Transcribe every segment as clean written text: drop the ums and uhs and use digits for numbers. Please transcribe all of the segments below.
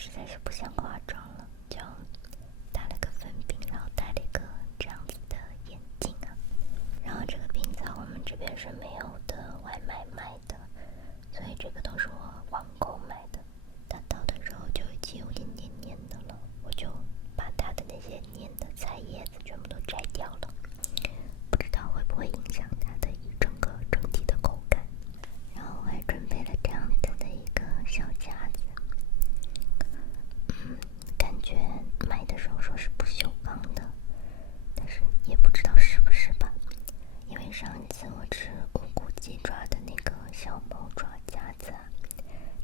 实在是不想化妆了，就打了个粉饼，然后戴了一个这样子的眼镜啊。然后这个冰在我们这边是没有的外卖卖的，所以这个都是我网购买的。它倒的时候就已经有点黏黏的了，我就把它的那些黏的菜叶子全部都摘掉了，不知道会不会影响它的整体的口感。然后我还准备了这样子的一个小夹子，感觉买的时候说是不锈钢的，但是也不知道是不是吧。因为上一次我吃无骨鸡爪的那个小猫爪夹子啊，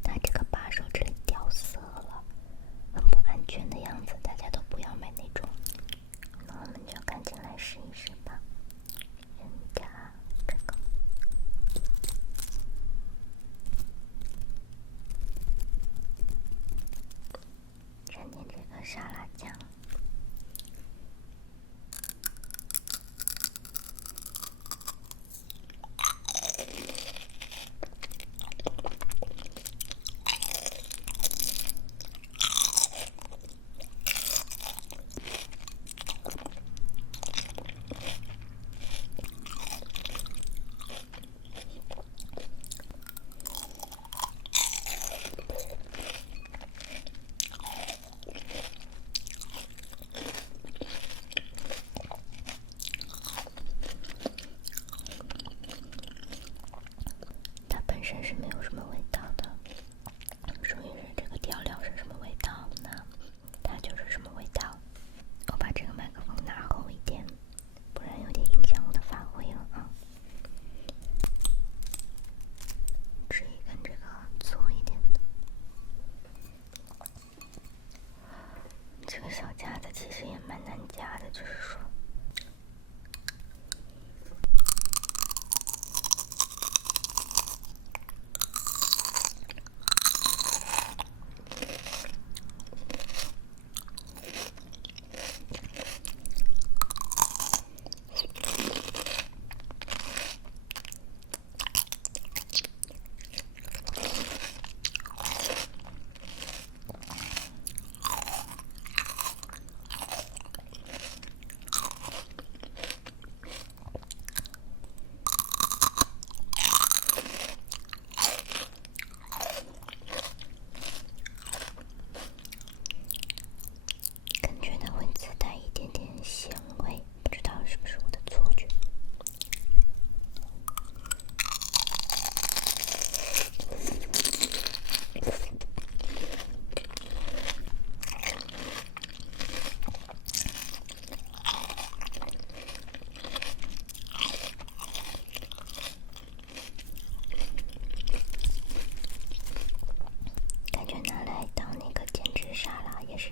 它这个把手这里掉色了，很不安全的样子，大家都不要买那种。那我们就赶紧来试一试吧。先夹这个，蘸点这个沙拉酱。它本身是没有什么味道的，属于是这个调料是什么味道呢？它就是什么味道。我把这个麦克风拿厚一点，不然有点影响我的发挥了啊。吃一根这个粗一点的。这个小夹子其实也蛮难夹的，就是说。感觉它会自带一点点咸味，不知道是不是我的错觉。感觉拿来当那个减脂沙拉也是